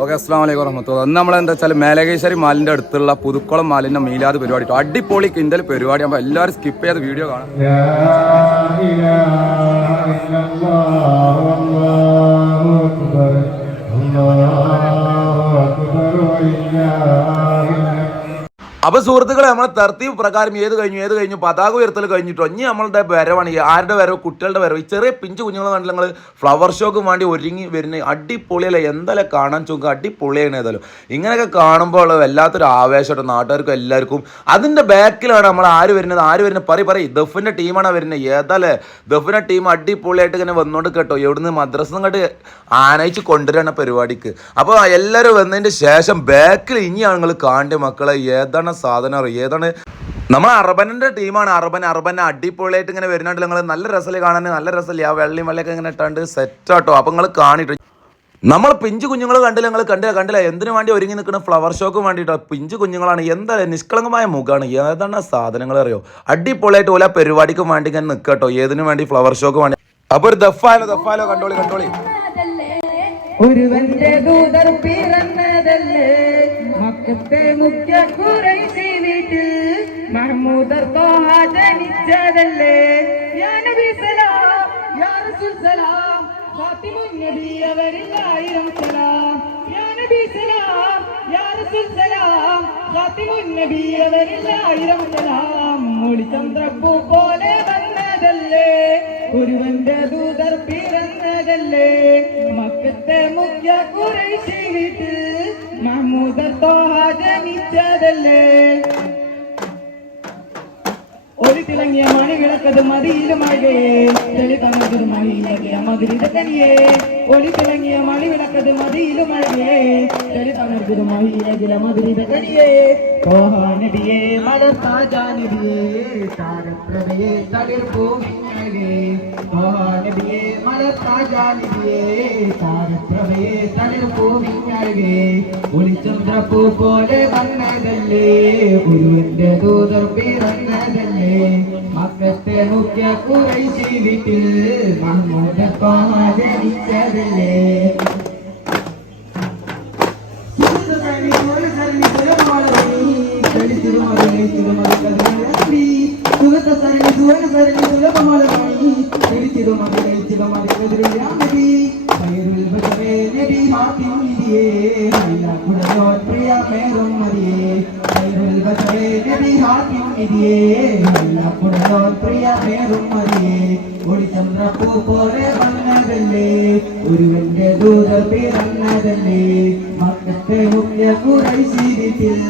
Okay, അസ്സാം വലൈക്കും വറഹ്മത്തുള്ളാഹി. ഇന്ന് നമ്മളെന്താ വെച്ചാൽ മേലകേശ്വരി മാലിൻ്റെ അടുത്തുള്ള പുതുക്കുളം മാലിൻ്റെ മീലാദ് പരിപാടി കേട്ടോ. അടിപൊളി കിന്തൽ പരിപാടി. അപ്പോൾ എല്ലാവരും സ്കിപ്പ് ചെയ്ത് വീഡിയോ കാണാം. അപ്പൊ സുഹൃത്തുക്കളെ, നമ്മളെ തർത്തീബ് പ്രകാരം ഏത് കഴിഞ്ഞു പതാക ഉയർത്തൽ കഴിഞ്ഞിട്ടോ. ഇനി നമ്മളുടെ വരവാണ്. ആരുടെ വരവ്? കുട്ടികളുടെ വരവ്. ഈ ചെറിയ പിഞ്ചു കുഞ്ഞുങ്ങൾ കണ്ടില്ല നിങ്ങൾ, ഫ്ലവർ ഷോക്ക് വേണ്ടി ഒരുങ്ങി വരുന്നത് അടിപൊളിയല്ലേ. എന്തായാലും കാണാൻ ചുങ്ക അടിപൊളിയാണ്. ഏതായാലും ഇങ്ങനെയൊക്കെ കാണുമ്പോൾ വല്ലാത്തൊരു ആവേശമായിട്ട് നാട്ടുകാർക്കും എല്ലാവർക്കും. അതിൻ്റെ ബാക്കിലാണ് നമ്മൾ ആര് വരുന്നത് പറയും ദഫിൻ്റെ ടീമാണ് വരുന്നത്. ഏതായാലേ ദഫിൻ്റെ ടീം അടിപൊളിയായിട്ട് ഇങ്ങനെ വന്നുകൊണ്ട് കേട്ടോ. എവിടുന്ന് മദ്രസ കണ്ട് ആനയിച്ച് കൊണ്ടുവരാണ് പരിപാടിക്ക്. അപ്പോൾ എല്ലാവരും വന്നതിൻ്റെ ശേഷം ബാക്കിൽ ഇനിയാണ് നിങ്ങൾ കാണേണ്ട മക്കളെ. ഏതാണ് സാധനം? ഏതാണ്? നമ്മൾ അർബന്റെ ടീമാണ്. അർബൻ അടിപൊളിയായിട്ട് ഇങ്ങനെ വരുന്നുണ്ട്. നിങ്ങൾ നല്ല രസമല്ലേ കാണാൻ? നല്ല രസമല്ലേ? ആ വെള്ളയും വെള്ളയൊക്കെ ഇങ്ങനെ ഇട്ടാണ്ട് സെറ്റാട്ടോ. അപ്പം നിങ്ങൾ കാണിട്ടോ. നമ്മൾ പിഞ്ചു കുഞ്ഞുങ്ങൾ കണ്ടില്ല? നിങ്ങൾ കണ്ടില്ല? എന്തിനു വേണ്ടി ഒരുങ്ങി നിൽക്കുന്ന? ഫ്ലവർ ഷോക്ക് വേണ്ടിയിട്ടോ. പിഞ്ചു കുഞ്ഞുങ്ങളാണ്. എന്താ നിഷ്കളങ്കമായ മുഖമാണ്. ഏതാണ് സാധനങ്ങൾ അറിയോ? അടിപൊളിയായിട്ട് ഓല പരിപാടിക്ക് വേണ്ടി ഇങ്ങനെ നിൽക്കട്ടോ. ഏതിനു വേണ്ടി? ഫ്ലവർ ഷോക്ക് വേണ്ടി. അപ്പൊ ഒരു ദഫാലോ കണ്ടോളി. ഒരുവന്റെ ദൂതർ പിറന്നതല്ലേ, മക്കത്തെ മുഖ്യ ഖുറൈശി വീട്ടിൽ മഹ്മൂദർ ത്വാഹ ജനിച്ചതല്ലേ. യാ നബി സലാം, യാ റസൂൽ സലാം, ഫാത്തിമുൻ നബി അവരിൽ 1000 സലാം. യാ നബി സലാം, യാ റസൂൽ സലാം, ഫാത്തിമുൻ നബി അവരിൽ 1000 സലാം. ഒളിചന്ദ്രപ്പൂ പോലെ വന്നതല്ലേ, ഒരുവന്റെ ദൂതർ പിറന്നതല്ലേ, മക്കത്തെ മുഖ്യ ഖുറൈശി വീട്ടിൽ മഹ്മൂദർ ത്വാഹ ജനിച്ചതല്ലേ. ഒരു തിളങ്ങിയ മണി വിളക്കത് മതിയിലുമഴകേ, തെളി തണുത്തത് മണിയിലകിയ മധുരിത കനിയേ. ഒളി തിളങ്ങിയ മണി വിളക്കത് മതിയിലുമഴകേ, തെളി തണുത്തത് മണിയിലകിയ മധുരിത കനിയേ. ത്വാഹ നബിയേ, മലർ താജാ നബിയേ, താരപ്രഭയേ തളിർപ്പൂവിനഴകേ. ത്വാഹ നബിയേ, മലർ താജാ നബിയേ, താരപ്രഭയേ തളിർപ്പൂവിനഴകേ. ഒളിചന്ദ്രപ്പൂ പോലെ വന്നതല്ലേ, ഒരുവന്റെ ദൂതർ പിറന്നതല്ലേ, മക്കത്തെ മുഖ്യ ഖുറൈശി വീട്ടിൽ മഹ്മൂദ് ത്വാഹ ജനിച്ചതല്ലേ. ഒളിചന്ദ്രപ്പൂ പോലെ വന്നതല്ലേ, ഒരുവന്റെ ദൂതർ പിറന്നതല്ലേ, മക്കത്തെ മുഖ്യ ഖുറൈശി വീട്ടിൽ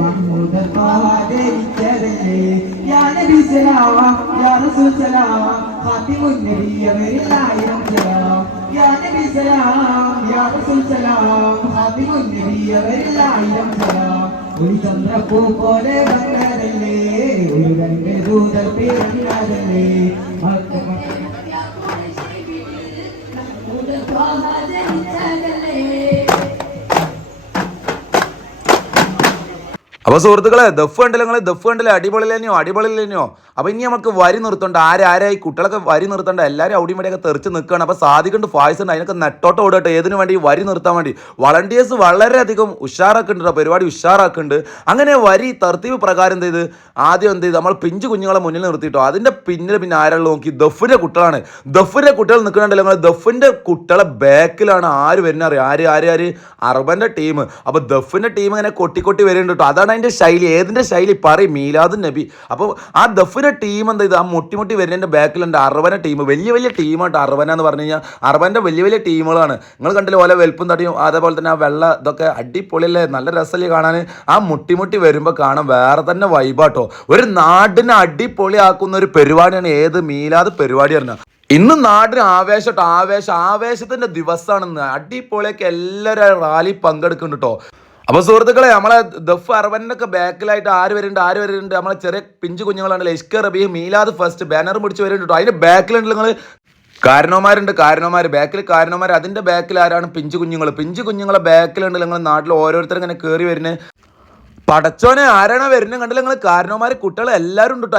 മഹ്മൂദ് ത്വാഹ ജനിച്ചതല്ലേ. യാ നബി സലാം, യാ റസൂൽ സലാം, ഫാത്തിമുൻ നബി അവരിൽ 1000 സലാം. യാ നബി സലാം, യാ റസൂൽ സലാം, ഫാത്തിമുൻ നബി അവരിൽ 1000 സലാം. ഒളിചന്ദ്രപ്പൂ പോലെ വന്നതല്ലേ, ഒരുവന്റെ ദൂതർ പിറന്നതല്ലേ, അപ്പോൾ സുഹൃത്തുക്കളെ, ദഫ് കണ്ടില്ല? അടിപൊളിയില്ലെന്നോ. അപ്പോൾ ഇനി നമുക്ക് വരി നിർത്തണ്ട. ആരായി കുട്ടികളൊക്കെ വരി നിർത്തണ്ട. എല്ലാവരും അവിടെയും ഇവിടെയൊക്കെ തെറിച്ച് നിൽക്കുകയാണ്. അപ്പോൾ സാധിക്കുന്നുണ്ട് ഫായ്സ് ഉണ്ട്. അതിനൊക്കെ നെട്ടോട്ട് ഓടട്ടെ. ഏതിനു വേണ്ടി? വരി നിർത്താൻ വേണ്ടി. വളണ്ടിയേഴ്സ് വളരെയധികം ഉഷാറാക്കുന്നുണ്ട്. പരിപാടി ഉഷാറാക്കുന്നുണ്ട്. അങ്ങനെ വരി തർത്തീബ് പ്രകാരം എന്ത് ചെയ്ത് ആദ്യം നമ്മൾ പിഞ്ചു കുഞ്ഞുങ്ങളെ മുന്നിൽ നിർത്തിയിട്ടോ. അതിൻ്റെ പിന്നെ ആരാൾ നോക്കി? ദഫിൻ്റെ കുട്ടികളാണ്. ദഫിൻ്റെ കുട്ടികൾ നിൽക്കുന്നുണ്ടല്ലോ. നിങ്ങൾ ദഫിൻ്റെ കുട്ടികളെ ബാക്കിലാണ് ആര് വരുന്നത് അറിയാം? ആര്? അർബൻ്റെ ടീം. അപ്പോൾ ദഫിൻ്റെ ടീം ഇങ്ങനെ കൊട്ടി വരുന്നുണ്ട് കേട്ടോ. അതാണ് അതിൻ്റെ ശൈലി. ഏതിൻ്റെ ശൈലി? പറയും മീലാദുൻ നബി. അപ്പോൾ ആ ദഫിൻ്റെ ടീം എന്ത് ചെയ്ത് ആ മുട്ടി വരുന്നതിൻ്റെ ബാക്കിലുണ്ട് അർബൻ്റെ ടീം. വലിയ ടീമായിട്ട് അർബന എന്ന് പറഞ്ഞു കഴിഞ്ഞാൽ അർബൻ്റെ വലിയ ടീമുകളാണ്. നിങ്ങൾ കണ്ടില്ല ഓല വെൽപ്പും തടിയും അതേപോലെ തന്നെ ആ വെള്ള ഇതൊക്കെ അടിപൊളിയല്ലേ? നല്ല രസമല്ലേ കാണാൻ? ആ മുട്ടി വരുമ്പോൾ കാണാൻ വേറെ തന്നെ വൈബാട്ടോ. ഒരു നാടിനെ അടിപൊളിയാക്കുന്ന ഒരു പരിപാടിയാണ് ഏത് മീലാദ് പരിപാടി പറഞ്ഞാൽ. ഇന്ന് നാടിന് ആവേശത്തിൻ്റെ ദിവസമാണെന്ന്. അടിപൊളിയൊക്കെ എല്ലാവരും റാലി പങ്കെടുക്കുന്നുണ്ട് കേട്ടോ. അപ്പോൾ സുഹൃത്തുക്കളെ, നമ്മളെ ദഫ് അർബനൊക്കെ ബാക്കിലായിട്ട് ആര് വരുന്നുണ്ട്? നമ്മളെ ചെറിയ പിഞ്ചു കുഞ്ഞുങ്ങളാണല്ലോ. ഇഷ്ക റബീഹ് മീലാദ് ഫസ്റ്റ് ബാനർ പിടിച്ച് വരുന്നുണ്ട് കേട്ടോ. അതിൻ്റെ ബാക്കിലുണ്ട് നിങ്ങൾ കാരണവന്മാർ ബാക്കിൽ കാരണവന്മാർ. അതിൻ്റെ ബാക്കിൽ ആരാണ്? പിഞ്ചു കുഞ്ഞുങ്ങളെ ബാക്കിലുണ്ട്. നിങ്ങൾ നാട്ടിൽ ഓരോരുത്തരും ഇങ്ങനെ കയറി വരുന്നത്. പടച്ചോനെ ആരാണ് വരുന്നത് കണ്ടില്ല നിങ്ങൾ? കാരണവന്മാർ കുട്ടികൾ എല്ലാവരും ഉണ്ട് കേട്ടോ,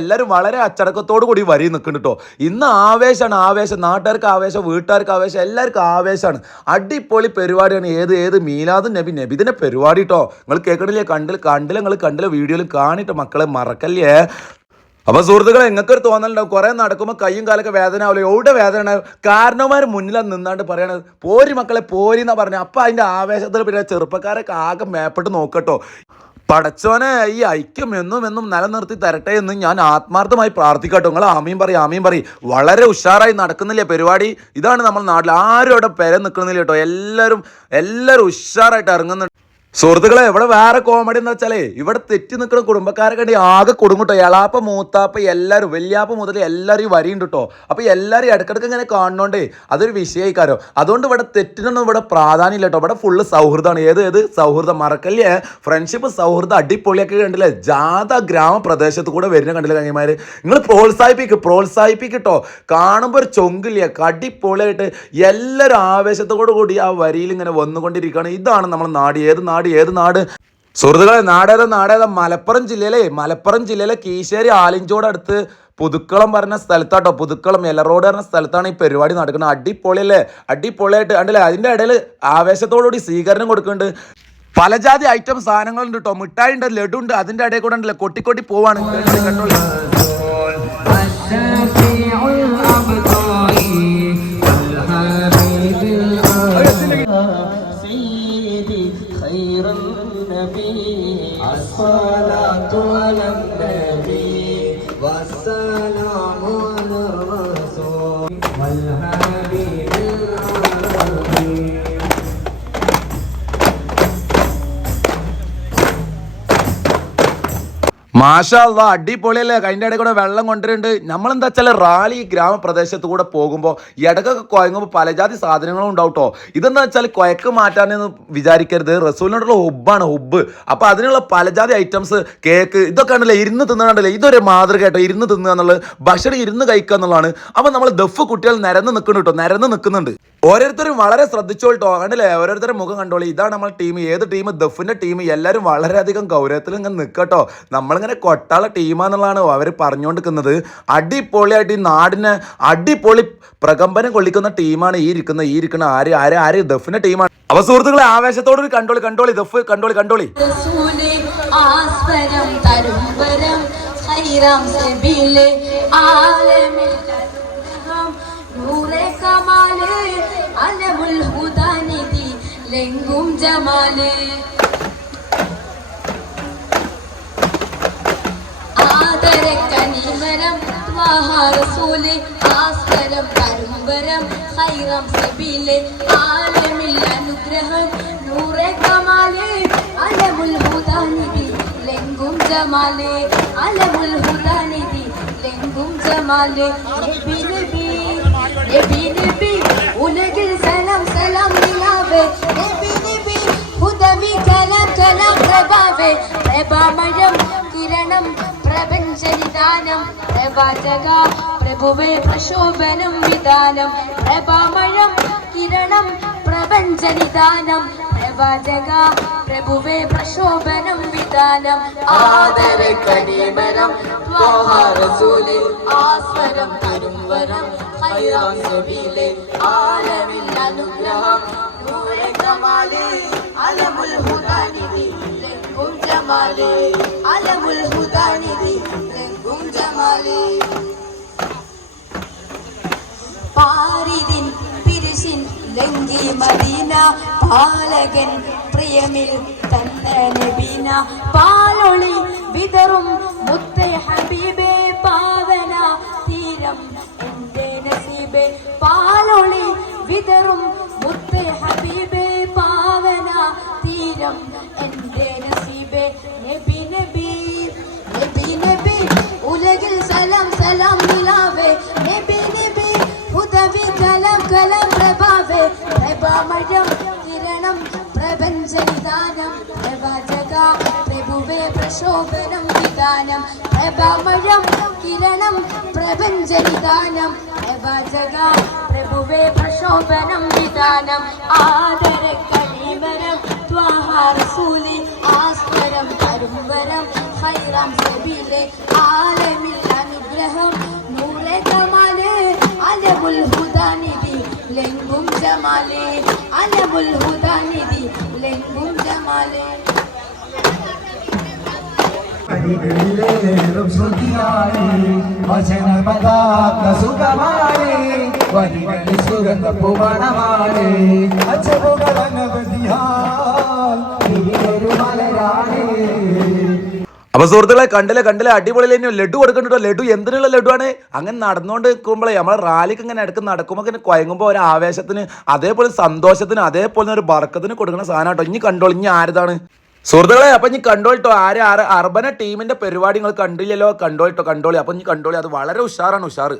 എല്ലാവരും വളരെ അച്ചടക്കത്തോടു കൂടി വരി നിൽക്കുന്നുണ്ട് കേട്ടോ. ഇന്ന് ആവേശമാണ്, ആവേശം. നാട്ടുകാർക്ക് ആവേശം, വീട്ടുകാർക്ക് ആവേശം, എല്ലാവർക്കും ആവേശമാണ്. അടിപൊളി പരിപാടിയാണ്. ഏത് മീലാദും നബിദിന്റെ പരിപാടി കേട്ടോ. നിങ്ങൾ കേൾക്കണില്ലേ? കണ്ടില്ല വീഡിയോയിൽ കാണിട്ടോ മക്കളെ, മറക്കല്ലേ. അപ്പൊ സുഹൃത്തുക്കളെ, നിങ്ങൾക്കൊരു തോന്നലുണ്ടാവും കുറെ നടക്കുമ്പോൾ കയ്യും കാലൊക്കെ വേദന ആവില്ല. എവിടെ വേദന ഉണ്ടാവും? കാരണവന്മാർ മുന്നിൽ നിന്നാണ്ട് പറയണത് പോരി മക്കളെ പോരി എന്നാ പറഞ്ഞത്. അപ്പൊ അതിന്റെ ആവേശത്തിൽ പിന്നെ ചെറുപ്പക്കാരൊക്കെ ആകെ മേപ്പെട്ട് നോക്കട്ടോ. പടച്ചോനെ ഈ ഐക്യം എന്നും നിലനിർത്തി തരട്ടെ എന്ന് ഞാൻ ആത്മാർത്ഥമായി പ്രാർത്ഥിക്കട്ടോ. നിങ്ങൾ ആമീൻ പറയും. വളരെ ഉഷാറായി നടക്കുന്നില്ലേ പരിപാടി? ഇതാണ് നമ്മൾ നാട്ടിൽ. ആരും അവിടെ പെര നിൽക്കുന്നില്ല കേട്ടോ. എല്ലാവരും ഉഷാറായിട്ട് ഇറങ്ങുന്നുണ്ട്. സുഹൃത്തുക്കളെ, ഇവിടെ വേറെ കോമഡി എന്ന് വെച്ചാലേ, ഇവിടെ തെറ്റി നിൽക്കുന്ന കുടുംബക്കാരൊക്കെ ഉണ്ട് ആകെ കൊടുങ്ങട്ടോ. എളാപ്പ മൂത്താപ്പ എല്ലാവരും, വലിയാപ്പ മുതൽ എല്ലാവരും ഈ വരിയുണ്ട് കേട്ടോ. അപ്പോൾ എല്ലാവരും ഇടക്കിടക്ക് ഇങ്ങനെ കാണണോണ്ടേ അതൊരു വിഷയക്കാരോ. അതുകൊണ്ട് ഇവിടെ തെറ്റിനൊന്നും ഇവിടെ പ്രാധാന്യം ഇല്ല കേട്ടോ. ഇവിടെ ഫുള്ള് സൗഹൃദമാണ്. ഏത് സൗഹൃദം മറക്കല്ലേ? ഫ്രണ്ട്ഷിപ്പ് സൗഹൃദം അടിപൊളിയൊക്കെ കണ്ടില്ലേ? ജാഥ ഗ്രാമപ്രദേശത്ത് കൂടെ വരുന്ന കണ്ടില്ല കങ്ങിമാര്. നിങ്ങൾ പ്രോത്സാഹിപ്പിക്കട്ടോ. കാണുമ്പോൾ ഒരു ചൊങ്കില്ല, അടിപൊളിയായിട്ട് എല്ലാവരും ആവേശത്തോടു കൂടി ആ വരിയിൽ ഇങ്ങനെ വന്നുകൊണ്ടിരിക്കുകയാണ്. ഇതാണ് നമ്മുടെ നാട്. ഏത് നാട് സുഹൃത്തുക്കളെ? നാടേതാ? മലപ്പുറം ജില്ലയിലെ കീശ്ശേരി ആലിഞ്ചോട് അടുത്ത് പുതുക്കളം പറഞ്ഞ സ്ഥലത്താട്ടോ. പുതുക്കളം എലറോഡ് പറഞ്ഞ സ്ഥലത്താണ് ഈ പരിപാടി നടക്കുന്നത്. അടിപൊളിയല്ലേ? അടിപൊളിയായിട്ട് കണ്ടില്ലേ? അതിന്റെ ഇടയിൽ ആവേശത്തോടുകൂടി സ്വീകരണം കൊടുക്കുന്നുണ്ട്. പല ജാതി ഐറ്റം സാധനങ്ങളുണ്ട് കേട്ടോ. മിഠായി ഉണ്ട്, ലഡു ഉണ്ട്. അതിന്റെ ഇടയിൽ കൂടെ ഉണ്ടല്ലോ കൊട്ടി പോവാണ്. الصلاة على النبي والسلام على الرسول والحبيب العظيم. മാഷാ അല്ലാ, അടിപൊളിയല്ലേ? അതിൻ്റെ ഇടയിൽ കൂടെ വെള്ളം കൊണ്ടുവരുന്നുണ്ട്. നമ്മളെന്താ വെച്ചാൽ റാലി ഗ്രാമപ്രദേശത്ത് കൂടെ പോകുമ്പോൾ ഇടക്കൊക്കെ കുഴങ്ങുമ്പോൾ പലജാതി സാധനങ്ങളും ഉണ്ടാവും കേട്ടോ. ഇതെന്താ വെച്ചാൽ കുഴക്ക് മാറ്റാനെന്ന് വിചാരിക്കരുത്. റസൂലിനോടുള്ള ഹുബ്ബ്. അപ്പോൾ അതിനുള്ള പലജാതി ഐറ്റംസ്, കേക്ക്, ഇതൊക്കെ ഉണ്ടല്ലേ ഇരുന്ന് തിന്നണ്ടല്ലേ. ഇതൊരു മാതൃക കേട്ടോ. ഇരുന്ന് തിന്നുക എന്നുള്ളത്, ഭക്ഷണം ഇരുന്ന് കഴിക്കുക എന്നുള്ളതാണ്. അപ്പോൾ നമ്മൾ ദഫ് കുട്ടികൾ നിരന്ന് നിൽക്കുന്നുണ്ട്. ഓരോരുത്തരും വളരെ ശ്രദ്ധിച്ചോട്ടോ. കണ്ടില്ലേ? ഓരോരുത്തരും മുഖം കണ്ടോളി. ഇതാണ് നമ്മൾ ടീം. ഏത് ടീം? ദഫിന്റെ ടീം. എല്ലാവരും വളരെയധികം ഗൗരവത്തിൽ ഇങ്ങനെ നിൽക്കട്ടോ. നമ്മളിങ്ങനെ കൊട്ടാള ടീമാന്നുള്ളതാണ് അവർ പറഞ്ഞുകൊണ്ടിരിക്കുന്നത്. അടിപൊളിയായിട്ട് ഈ നാടിനെ അടിപൊളി പ്രകമ്പനം കൊള്ളിക്കുന്ന ടീമാണ് ഈ ഇരിക്കുന്ന ആര് ദഫിന്റെ ടീമാണ്. അപ്പൊ സുഹൃത്തുക്കളെ, ആവേശത്തോട് കണ്ടോളി ദഫ് കണ്ടോളി. നൂറെ കമാല് അലമുൽ ഹുദാനിധി ലെങ്കും ജമാല് ആദരക്കനിമരം ത്വാഹാറസൂല് ആസ്വരം കരുംബരം ഖൈറാം സബീല് ആലമിൽ അനുഗ്രഹം നൂറെ കമാല് അലമുൽ ഹുദാനിധി ലെങ്കും ജമാല് അലമുൽ ഹുദാനിധി ലെങ്കും ജമാല് നബി ഉലകിൽ സലാം നിലാവേ നബി ഹുദവി കലാം പ്രഭാവേ പ്രഭാമയം കിരണം പ്രപഞ്ചനിദാനം പ്രഭാജക പ്രഭുവേ പ്രശോഭനം വിധാനം പ്രഭാമയം കിരണം പ്രപഞ്ചനിദാനം പ്രഭാജക പ്രഭുവേ പ്രശോഭനം വിധാനം ആദരക്കനിമരം ത്വാഹാറസൂല് ആസ്വരം കരുംവരം ഖൈറാം സബീല് ആലമിൽ അനുഗ്രഹം നൂറെ കമാല് അലമുൽ ഹുദാനിധി ലെങ്കും ജമാല് അലമുൽ ഹുദാനിധി ലെങ്കും ജമാല് പാരിദിൻ പിരിശിൻ ലങ്കി മദീന പാലകൻ പ്രിയമിൽ തന്ന നബീന പാലൊളി വിതറും മുത്തേ ഹബീബേ പാവന തീരം എന്റെ നസീബേ പാലൊളി വിതറും മുത്തേ ഹബീബേ പാവന തീരം എന്റെ നസീബേ നബി ഉലകിൽ സലാം നിലാവേ നബി ഹുദവി കലാം പ്രഭാവേ പ്രഭാമയം കിരണം പ്രപഞ്ചനിദാനം പ്രഭാജക പ്രഭുവേ പ്രശോഭനം വിധാനം പ്രഭാമയം കിരണം പ്രപഞ്ചനിദാനം പ്രഭാജക പ്രഭുവേ പ്രശോഭനം വിധാനം ആദരക്കനിമരം ത്വാഹാറസൂല് ആസ്വരം വരം ഹൈറാം സബീലെ ആലമിൽ അനുഗ്രഹം നൂറെ കമാലെ അലബുൽ ഹുദാനിധി ലെങ്കും ജമാലെ അലബുൽ ഹുദാനിധി ലെങ്കും ജമാലെ വരികളിലേറും ശ്രുതിയായി വചനപതാക സുഖമായി വരികളിൽ സുഗന്ധ പൂവണമായി അച്ചപുകൾ അനവധിയാൽ ഇനിയൊരു മലരാണി. അപ്പൊ സുഹൃത്തുക്കളെ കണ്ടില്ല അടിപൊളി തന്നെയോ ലഡു കൊടുക്കണ്ടോ. ലഡു എന്തിനുള്ള ലഡു ആണ്. അങ്ങനെ നടന്നുകൊണ്ട് നിൽക്കുമ്പോഴേ നമ്മളെ റാലിക്ക് ഇങ്ങനെ ഇടയ്ക്ക് നടക്കുമ്പോൾ ഇങ്ങനെ കുഴങ്ങുമ്പോൾ ഒരു ആവേശത്തിന് അതേപോലെ സന്തോഷത്തിന് അതേപോലെ ഒരു ബർക്കത്തിന് കൊടുക്കുന്ന സാധനം കേട്ടോ. ഇനി കണ്ടോളൂ ഇനി ആരതാണ് സുഹൃത്തുക്കളെ. അപ്പൊ ഇനി കണ്ടോളിട്ടോ അർബന ടീമിന്റെ പരിപാടി നിങ്ങൾ കണ്ടില്ലല്ലോ. കണ്ടോളി. അപ്പൊ ഇനി കണ്ടോളി, അത് വളരെ ഉഷാറാണ്. ഉഷാറ്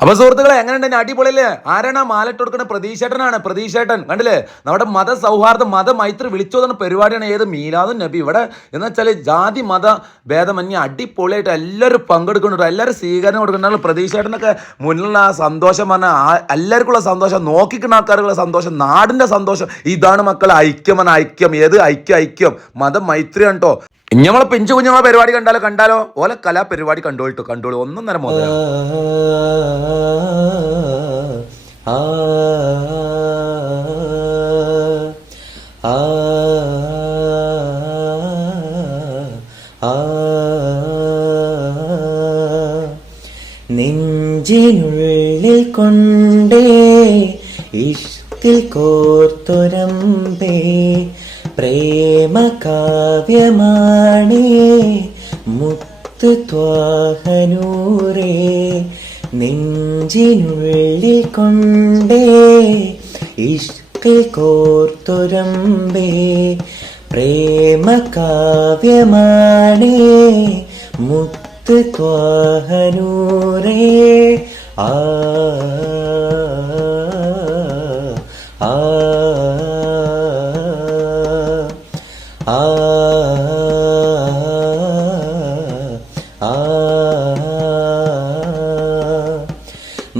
അപ്പൊ അപ്പൊ സുഹൃത്തുക്കളെ എങ്ങനെയുണ്ട് അടിപൊളിയല്ലേ? ആരാണ് ആ മാലട്ട് കൊടുക്കുന്ന? പ്രതീക്ഷേട്ടനാണ്. പ്രതീക്ഷേട്ടൻ കണ്ടില്ലേ? നമ്മുടെ മത സൗഹാർദ്ദം മത മൈത്രി വിളിച്ചു തന്ന പരിപാടിയാണ് ഏത് മീലാദുൻ നബി. ഇവിടെ എന്ന് വെച്ചാൽ ജാതി മത ഭേദമന്യേ അടിപൊളിയായിട്ട് എല്ലാവരും പങ്കെടുക്കുന്നുണ്ട്, എല്ലാവരും സ്വീകരണം കൊടുക്കുന്നുണ്ട്. പ്രതീക്ഷേട്ടനൊക്കെ മുന്നിലുള്ള ആ സന്തോഷം പറഞ്ഞാൽ എല്ലാവർക്കുള്ള സന്തോഷം, നോക്കിക്കുന്ന ആൾക്കാർക്കുള്ള സന്തോഷം, നാടിന്റെ സന്തോഷം. ഇതാണ് മക്കൾ ഐക്യം എന്ന ഐക്യം. ഏത് ഐക്യം മത മൈത്രി കേട്ടോ. ഇനി നമ്മളെ പിഞ്ചു കുഞ്ഞുങ്ങളെ പരിപാടി കണ്ടാലോ ഓലെ കലാപരിപാടി കണ്ടോളൂ. ഒന്നും നേരം മുതൽ നെഞ്ചിനുള്ളിൽ കൊണ്ടേ ഇഷ്കിൽ കോർത്തൊരമ്പേ പ്രേമ കാവ്യമാണേ മുത്ത് ത്വാഹനൂരേ. നെഞ്ചിനുള്ളിൽ കൊണ്ടേ ഇഷ്കിൽ കോർത്തൊരമ്പേ പ്രേമ കാവ്യമാണേ മുത്ത് ത്വാഹനൂരേ. ആ ആ ആ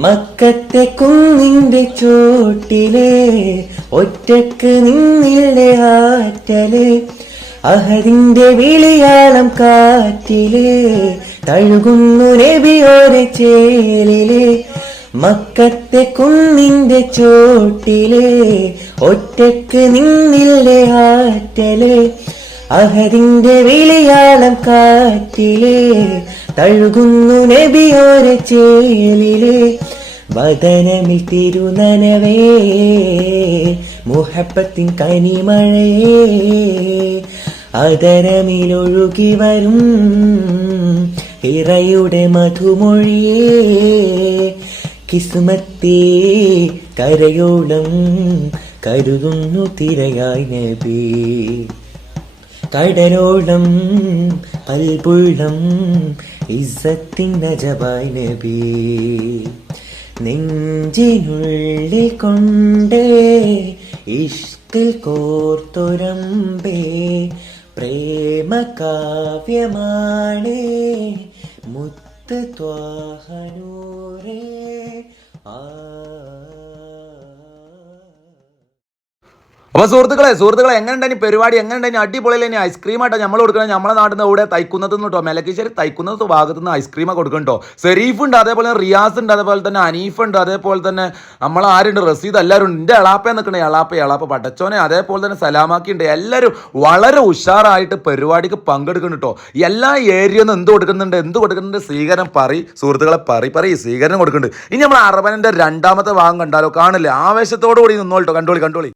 മക്കത്തെ കുന്നിന്റെ ചോട്ടിലെ ഒറ്റക്ക് നിന്നിലെ ആറ്റല് അഹദിന്റെ വിളിയാളം കാറ്റില് തഴുകുന്നു നബിയോരെ ചേലില്. മക്കത്തെ കുന്നിന്റെ ചോട്ടില് ഒറ്റക്ക് നിന്നിലെ ആറ്റല് അഹദിന്റെ വിളിയാളം കാറ്റില് തഴുകുന്നു നബിയോരെ ചേലില്. വദനമിൽ തിരുനനവേ മുഹബത്തിൻ കനിമഴയേ അതരമിലൊഴുകി വരും ഇറയുടെ മധുമൊഴിയേ. കിസ്മത്തേ കരയോളം കരുതുന്നു തിരയായി നബി കടലോളം കൽബുള്ളം ഇസ്സത്തിൻ നജബായി നബി. നെഞ്ചിനുള്ളിൽ കൊണ്ടേ ഇഷ്കിൽ കോർത്തൊരമ്പേ പ്രേമ കാവ്യമാണേ മുത്ത് ത്വാഹനൂരേ. ആ അപ്പൊ സുഹൃത്തുക്കളെ എങ്ങനെയുണ്ടായി പരിപാടി? എങ്ങനെയുണ്ടായി? അടിപൊളിയല്ലേ? ഇനി ഐസ്ക്രീം ആയിട്ടോ നമ്മൾ കൊടുക്കണം. നമ്മളെ നാട്ടിൽ നിന്ന് ഇവിടെ തൈക്കുന്നത് കേട്ടോ, മെലക്കീശ്ശേരി തൈക്കുന്നത് ഭാഗത്ത് നിന്ന് ഐസ്ക്രീമൊക്കെ കൊടുക്കണം കേട്ടോ. സെരീഫ് ഉണ്ട്, അതേപോലെ റിയാസ് ഉണ്ട്, അതേപോലെ തന്നെ അനീഫ് ഉണ്ട്, അതേപോലെ തന്നെ നമ്മൾ ആരുണ്ട്, റസീദ്, എല്ലാവരും ഉണ്ട്. എൻ്റെ എളാപ്പ നിൽക്കണേ, എളാപ്പ പടച്ചോനെ, അതേപോലെ തന്നെ സലാമാക്കി ഉണ്ട്. എല്ലാവരും വളരെ ഉഷാറായിട്ട് പരിപാടിക്ക് പങ്കെടുക്കണം കേട്ടോ. എല്ലാ ഏരിയയിൽ നിന്ന് എന്ത് കൊടുക്കുന്നുണ്ട് സ്വീകരണം സുഹൃത്തുക്കളെ പറ സ്വീകരണം കൊടുക്കുന്നുണ്ട്. ഇനി നമ്മൾ അറബനന്റെ രണ്ടാമത്തെ ഭാഗം കണ്ടാലോ? കാണില്ലേ? ആവേശത്തോടു കൂടി നിന്നോട്ടോ, കണ്ടോളി.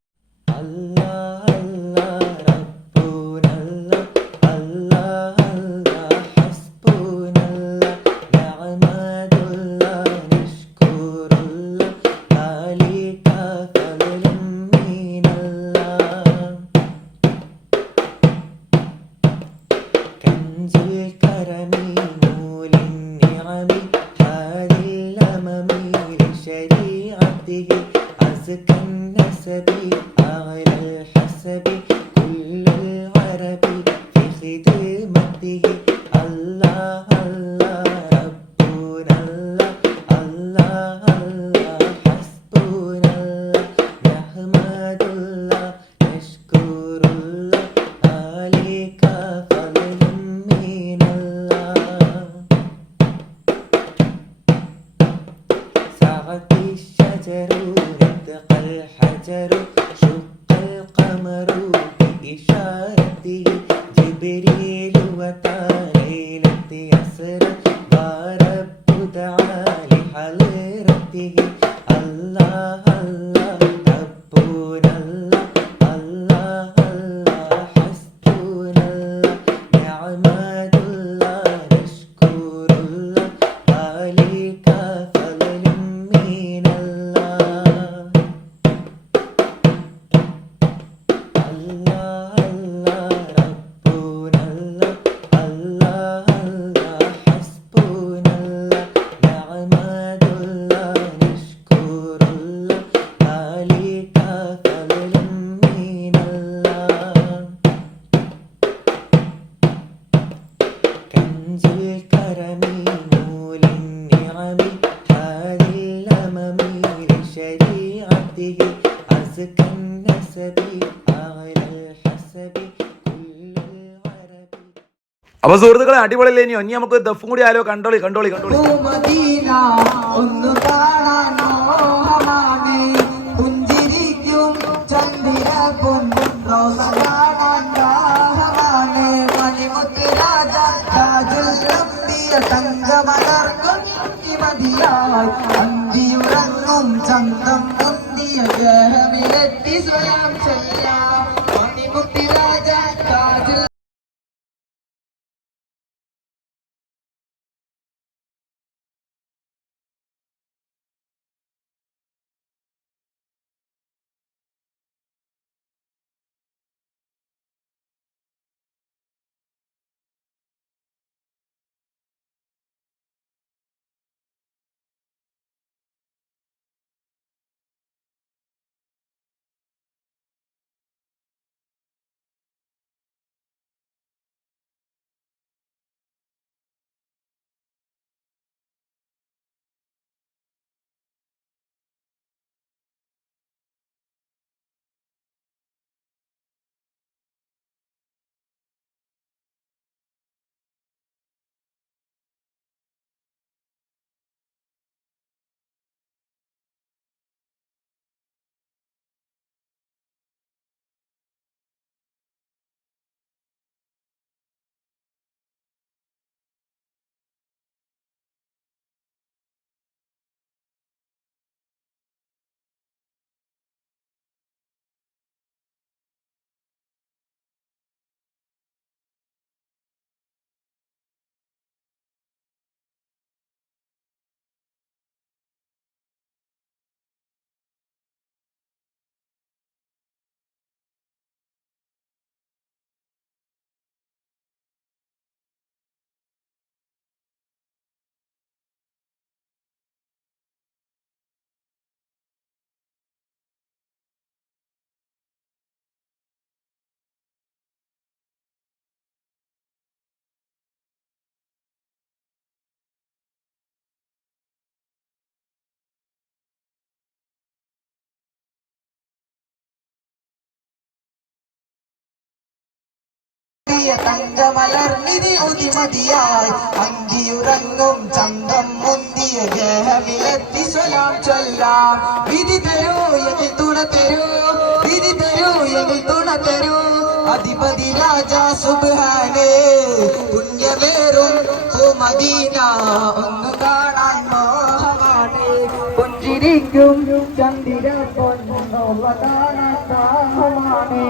അപ്പൊ സുഹൃത്തുക്കളെ അടിപൊളിയല്ലേ ഇനി നമുക്ക് ദഫും കൂടി ആലോ. കണ്ടോളി കണ്ടോളി കണ്ടോളി. മദീന ഒന്ന് കാണാൻ മോഹമാണ്, പുഞ്ചിരിക്കും ചന്ദ്ര പൊൻറോസ കാണാൻ ദാഹമാണ്, മണിമുത്ത് രാജ താജുൽ അംബിയ തങ്കമലർക്കും മതിയായി, അന്തിയുറങ്ങും ചന്തം മുന്തിയ ഗ്രഹമിലെത്തി സ്വയം ചൊല്ലാം, മണിമുത്ത് രാജ താജുൽ തങ്കമലർനിധി ഉതിമതിയായി, അങ്കിയുറങ്ങും ചന്തം മുന്തിയ ഗ്രഹമിലെത്തി സ്വലാം ചൊല്ലാം, വിധി തരൂ എന്നിൽ തുണ തരൂ, വിധി തരൂ എന്നിൽ തുണ തരൂ, അധിപതി രാജ സുബ്ഹാനേ, പുണ്യമേറും മദീന ഒന്ന് കാണാൻ മോഹമാണ്, പുഞ്ചിരിക്കും ചന്ദ്ര പൊൻറോസ കാണാൻ ദാഹമാണ്.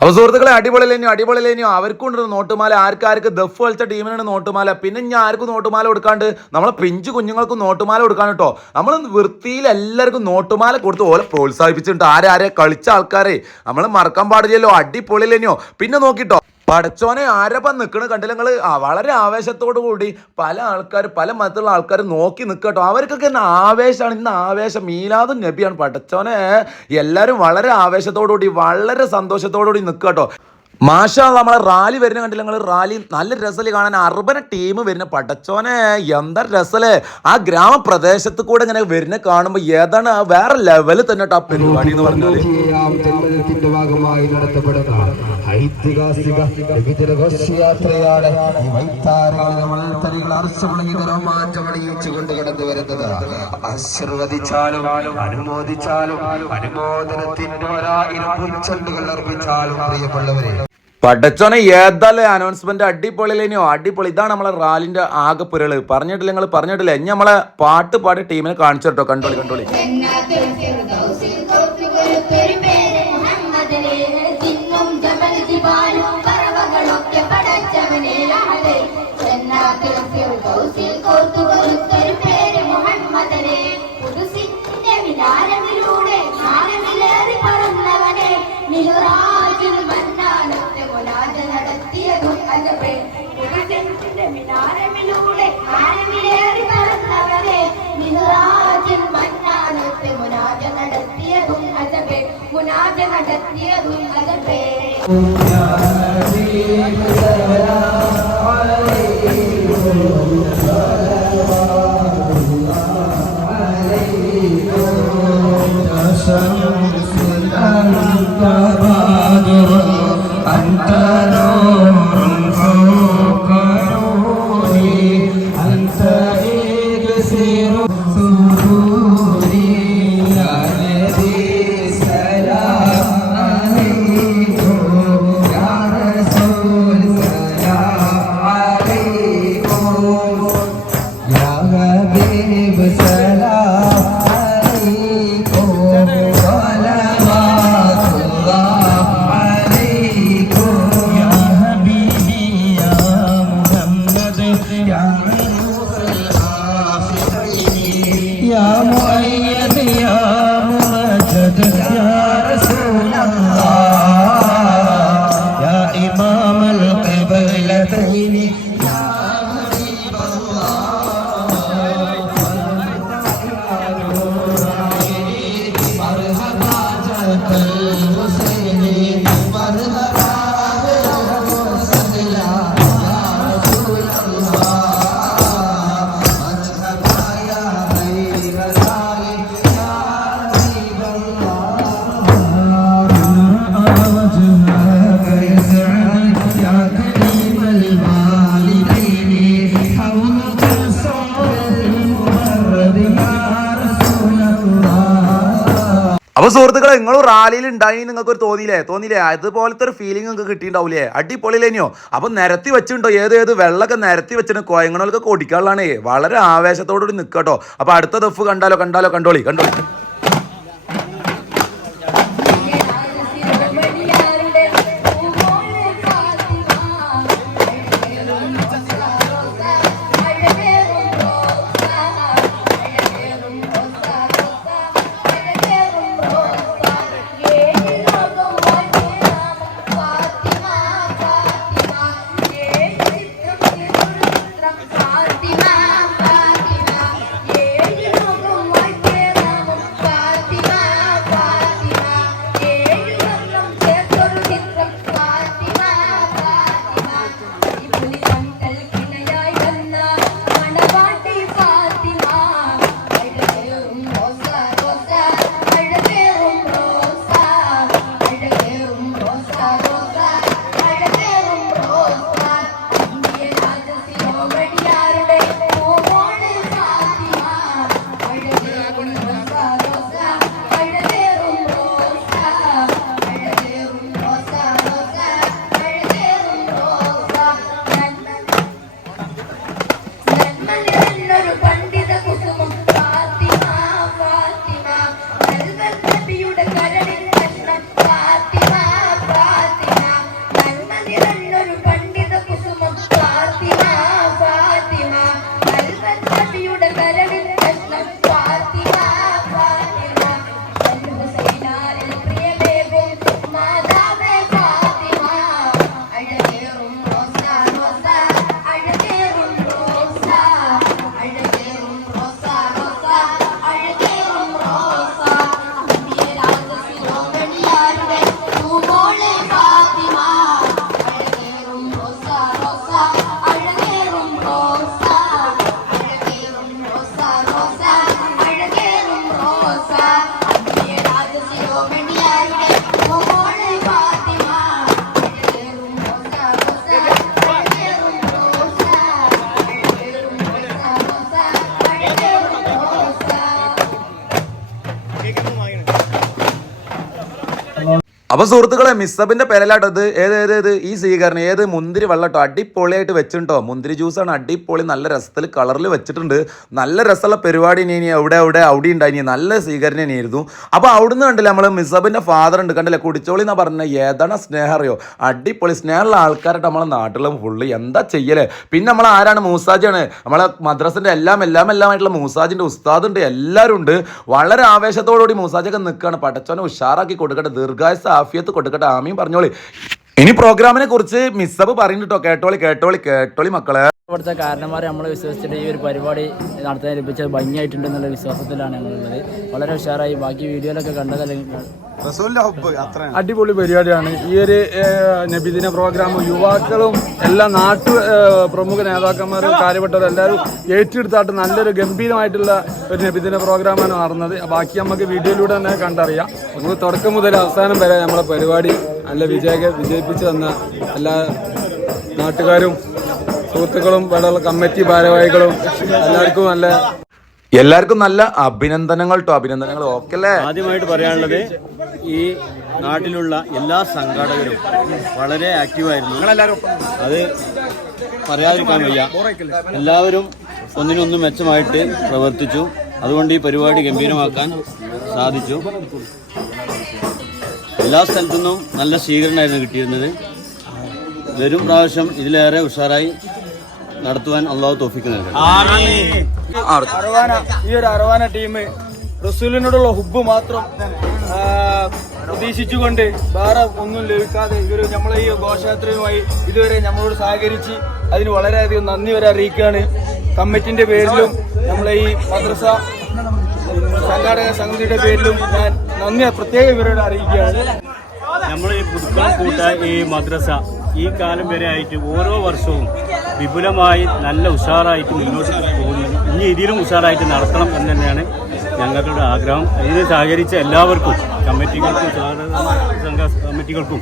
അപ്പൊ സുഹൃത്തുക്കളെ അടിപൊളിയിലേനോ അവർക്കുണ്ട് നോട്ടുമാല. ആർക്കാർക്ക് ദഫ് കളിച്ച ടീമിനാണ് നോട്ടുമാല. പിന്നെ ഞാൻ ആർക്കും നോട്ടുമാല കൊടുക്കാണ്ട് നമ്മളെ പിഞ്ചു കുഞ്ഞുങ്ങൾക്കും നോട്ടുമാല കൊടുക്കാൻ കേട്ടോ. നമ്മൾ വൃത്തിയിൽ എല്ലാവർക്കും നോട്ടുമാല കൊടുത്ത് ഓലെ പ്രോത്സാഹിപ്പിച്ചിട്ടുണ്ട്. ആരെ കളിച്ച ആൾക്കാരെ നമ്മൾ മറക്കാൻ പാടില്ലല്ലോ. അടിപൊളിയിലേനോ. പിന്നെ നോക്കിട്ടോ പടച്ചോനെ ആരപ്പം നിൽക്കണ കണ്ടില്ല നിങ്ങൾ. വളരെ ആവേശത്തോടു കൂടി പല ആൾക്കാർ പല മതത്തിലുള്ള ആൾക്കാർ നോക്കി നിൽക്കട്ടോ. അവർക്കൊക്കെ ഇന്ന് ആവേശമാണ്. ഇന്ന് ആവേശം മീലാദുൻ നബിയാണ്. പടച്ചോനെ എല്ലാവരും വളരെ ആവേശത്തോടു കൂടി വളരെ സന്തോഷത്തോടു കൂടി നിൽക്കട്ടോ. മാഷാ നമ്മളെ റാലി വരുന്ന കണ്ടില്ല നിങ്ങൾ. റാലി നല്ല രസല് കാണാൻ. അർബന ടീം വരുന്ന പടച്ചോനെ എന്താ രസല്. ആ ഗ്രാമപ്രദേശത്ത് കൂടെ ഇങ്ങനെ വരുന്ന കാണുമ്പോൾ ഏതാണ് വേറെ ലെവല് തന്നെ ആ പരിപാടി എന്ന് പറഞ്ഞാൽ. ജന്മദിനത്തിന്റെ ഭാഗമായി നടത്തപ്പെടുന്ന ഐതിഹാസിക യാത്രയാണ് ഈ വൈത്താരങ്ങളിൽ വളർത്തലികൾ അർശമുളകിത രോമാഞ്ചമണിയിച്ചു കൊണ്ട് കടന്നു വരുന്നത്. ആശീർവദിച്ചാലും അനുമോദിച്ചാലും അനുമോദനത്തിന്റെ ഒരായിരം അർപ്പിച്ചാലും പ്രിയമുള്ളവരെ പടച്ചോനെ ഏതാല്ലേ അനൗൺസ്മെന്റ് അടിപൊളിയിലേനോ. അടിപൊളി. ഇതാണ് നമ്മളെ റാലിന്റെ ആകെ പുരള്. പറഞ്ഞിട്ടില്ല നിങ്ങൾ പറഞ്ഞിട്ടില്ല. ഇനി നമ്മളെ പാട്ട് പാടി ടീമിനെ കാണിച്ചു കേട്ടോ. കണ്ടോളി. شمس الأنت بادر أنت نور فوق نوري أنت إكسير سروري يا نبي سلام عليكم يا رسول سلام عليكم يا حبيب سلام عليكم صلوات الله عليكم يا حبيبي يا محمد يا رؤوف العافين يا مؤيد يا ممجد يا رسول الله يا إمام القبلتين يا حبيب الله مرحبا جاءت الحسين مرحبا وسهلا يا رسول الله مرحبا يا خير سالم يا حبيب الله وجهك يسعد يا كريم الوالدين حولك صور المبرد يا رسول الله അപ്പൊ സുഹൃത്തുക്കളെ നിങ്ങൾ റാലിയിൽ ഉണ്ടായി നിങ്ങൾക്ക് ഒരു തോന്നിയില്ലേ അതുപോലത്തെ ഒരു ഫീലിംഗ് നിങ്ങൾക്ക് കിട്ടിയിട്ടുണ്ടാവില്ലേ? അടിപൊളിയില്ലേനോ? അപ്പൊ നിരത്തി വെച്ചിട്ടുണ്ടോ? ഏത് വെള്ളമൊക്കെ നിരത്തി വെച്ചിട്ട് കോയങ്ങളൊക്കെ ഓടിക്കാനുള്ളതാണ്. വളരെ ആവേശത്തോടുകൂടി നിൽക്കട്ടോ. അപ്പൊ അടുത്ത ദഫ് കണ്ടോളി. അപ്പൊ സുഹൃത്തുക്കളെ മിസ്സബിന്റെ പെരലാട്ടത് ഏത് ഈ സ്വീകരണം ഏത് മുന്തിരി വെള്ളട്ടോ അടിപൊളിയായിട്ട് വെച്ചിട്ടോ. മുന്തിരി ജ്യൂസാണ് അടിപൊളി, നല്ല രസത്തിൽ കളറിൽ വെച്ചിട്ടുണ്ട്. നല്ല രസമുള്ള പരിപാടി ഇനി അവിടെ ഉണ്ടായി, നല്ല സ്വീകരണം ഇനിയായിരുന്നു. അപ്പൊ അവിടുന്ന് കണ്ടില്ല നമ്മള് മിസ്സബിന്റെ ഫാദർ ഉണ്ട് കണ്ടില്ലേ, കുടിച്ചോളി എന്നാ പറഞ്ഞ ഏതാണ് സ്നേഹം അറിയോ? അടിപൊളി സ്നേഹമുള്ള ആൾക്കാരായിട്ട് നമ്മളെ നാട്ടിലും ഫുള്ള് എന്താ ചെയ്യലേ. പിന്നെ നമ്മൾ ആരാണ്? മൂസാജിയാണ്, നമ്മളെ മദ്രസിന്റെ എല്ലാമായിട്ടുള്ള മൂസാജിന്റെ ഉസ്താദ് ഉണ്ട്, എല്ലാവരും ഉണ്ട്. വളരെ ആവേശത്തോടുകൂടി മൂസാജൊക്കെ നിൽക്കുകയാണ്. പടച്ചോനെ ഉഷാറാക്കി കൊടുക്കട്ടെ, ദീർഘായുസ്സ് ആഫിയത്ത് കൊടുക്കട്ടെ, ആമീൻ പറഞ്ഞോളി. ഇനി പ്രോഗ്രാമിനെ കുറിച്ച് മിസ്സബ് പറയുന്നുട്ടോ, കേട്ടോളി മക്കളെ. ഇവിടുത്തെ കാരണന്മാരെ നമ്മളെ വിശ്വസിച്ചിട്ട് ഈ ഒരു പരിപാടി നടത്താൻ ലഭിച്ചത് ഭംഗിയായിട്ടുണ്ടെന്നുള്ള വിശ്വാസത്തിലാണ് ഞങ്ങളുള്ളത്. വളരെ ഉഷാറായി. ബാക്കി വീഡിയോയിലൊക്കെ കണ്ടതല്ലെങ്കിൽ അടിപൊളി പരിപാടിയാണ് ഈ ഒരു നബിദിന പ്രോഗ്രാം. യുവാക്കളും എല്ലാ പ്രമുഖ നേതാക്കന്മാരും കാര്യപ്പെട്ടവരും എല്ലാവരും ഏറ്റെടുത്തായിട്ട് നല്ലൊരു ഗംഭീരമായിട്ടുള്ള ഒരു നബിദിന പ്രോഗ്രാമാണ് നടന്നത്. ബാക്കി നമുക്ക് വീഡിയോയിലൂടെ തന്നെ കണ്ടറിയാം. നമുക്ക് തുടക്കം മുതൽ അവസാനം വരെ നമ്മളെ പരിപാടി നല്ല വിജയിപ്പിച്ചു തന്ന എല്ലാ നാട്ടുകാരും സുഹൃത്തുക്കളും ഇവിടെയുള്ള കമ്മിറ്റി ഭാരവാഹികളും എല്ലാവർക്കും നല്ല അഭിനന്ദനങ്ങൾ ട്ടോ, അഭിനന്ദനങ്ങൾ. ഓക്കെ അല്ലേ? ആദ്യമായിട്ട് പറയാനുള്ളത് ഈ നാട്ടിലുള്ള എല്ലാ സംഘാടകരും വളരെ ആക്റ്റീവായിരുന്നു. അത് പറയാതിരിക്കാൻ വയ്യ. എല്ലാവരും ഒന്നിനൊന്നും മെച്ചമായിട്ട് പ്രവർത്തിച്ചു. അതുകൊണ്ട് ഈ പരിപാടി ഗംഭീരമാക്കാൻ സാധിച്ചു. എല്ലാ സ്ഥലത്തുനിന്നും നല്ല സ്വീകരണമായിരുന്നു കിട്ടിയിരുന്നത്. വരും പ്രാവശ്യം ഇതിലേറെ ഉഷാറായി നടത്തുവാൻ അള്ളാഹു തൗഫീഖ് നൽകണം. ഈ ഒരു അരവാന ടീം റസൂലിനോടുള്ള ഹുബ്ബ് മാത്രം പ്രതീക്ഷിച്ചുകൊണ്ട് വേറെ ഒന്നും ലഭിക്കാതെ നമ്മളെ ഈ ഘോഷയാത്രയുമായി ഇതുവരെ നമ്മളോട് സഹകരിച്ച് അതിന് വളരെയധികം നന്ദി വരെ അറിയിക്കുകയാണ്. കമ്മിറ്റിന്റെ പേരിലും നമ്മളെ ഈ മദ്രസ സംഘാടക സമിതിയുടെ പേരിലും ഞാൻ നന്ദി പ്രത്യേകം ഇവരോട് അറിയിക്കുകയാണ്. നമ്മൾ ഈ പുതുക്കളം കൂട്ട ഈ മദ്രസ ഈ കാലം വരെ ആയിട്ട് ഓരോ വർഷവും വിപുലമായി നല്ല ഉഷാറായിട്ട് മുന്നോട്ട് പോകുന്നു. ഇനി ഇതിലും ഉഷാറായിട്ട് നടത്തണം എന്ന് തന്നെയാണ് ഞങ്ങളുടെ ആഗ്രഹം. ഇതിന് സഹകരിച്ച എല്ലാവർക്കും, കമ്മിറ്റികൾക്കും സംഘ കമ്മിറ്റികൾക്കും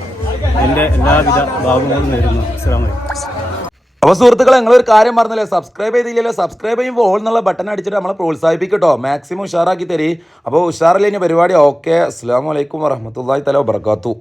എൻ്റെ എല്ലാവിധ ഭാവങ്ങളും നേരുന്നു. അസ്സലാമു അലൈക്കും. അപ്പോൾ സുഹൃത്തുക്കളെ, നിങ്ങളൊരു കാര്യം പറഞ്ഞല്ലേ, സബ്സ്ക്രൈബ് ചെയ്തില്ലല്ലോ, സബ്സ്ക്രൈബ് ചെയ്യുമ്പോൾ ഓൾ എന്നുള്ള ബട്ടൺ അടിച്ചിട്ട് നമ്മളെ പ്രോത്സാഹിപ്പിക്കട്ടോ, മാക്സിമം ഉഷാറാക്കി തരി. അപ്പോൾ ഉഷാറില്ല ഇനി പരിപാടി. ഓക്കെ, അസ്സലാമു അലൈക്കും വറഹ്മത്തുള്ളാഹി തആല വബറകാതുഹു.